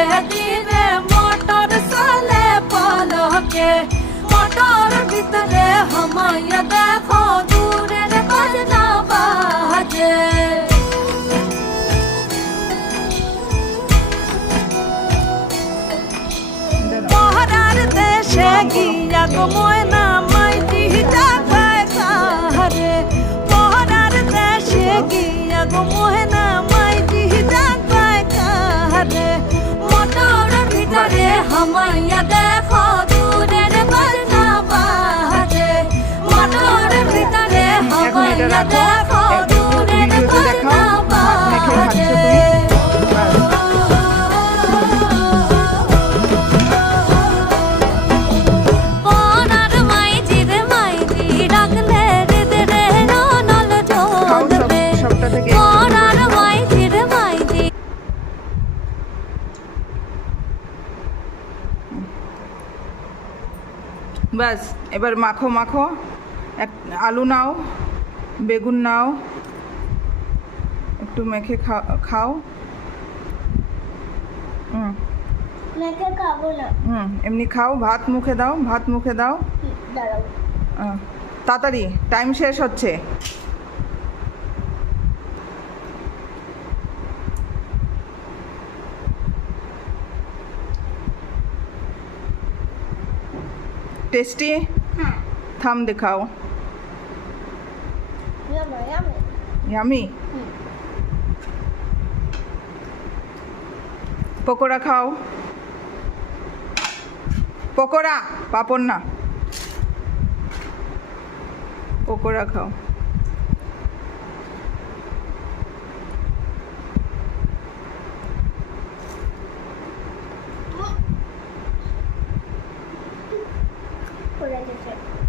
ধীরে ধীরে মোটর চলে পলকে মোটর ভিতরে হামাইয়া দেখো দূরের বাজনা বাজে পহরার দেশে গিয়া গো ময়না মাইটি ডাকায় কাহারে পহরার দেশে গিয়া গো ময়না মাইটি ডাকায় কাহারে মোটর ভিতরে হামাইয়া দেখো দূরের বাজনা বাজে মোটর ভিতরে হামাইয়া দেখো দূরের বাজনা বাজে ব্যাস এবার মাখো মাখো এক আলু নাও বেগুন নাও একটু মেখে খাও মেখে খাবো না এমনি খাও ভাত মুখে দাও ভাত মুখে দাও দাঁড়াও তাড়াতাড়ি টাইম শেষ হচ্ছে टेस्टी হ্যাঁ थम दिखाओ ইয়ামি ইয়ামি यमी पकोड़ा खाओ पकोड़ा पापड़ ना पकोड़ा खाओ পড়ে গেছে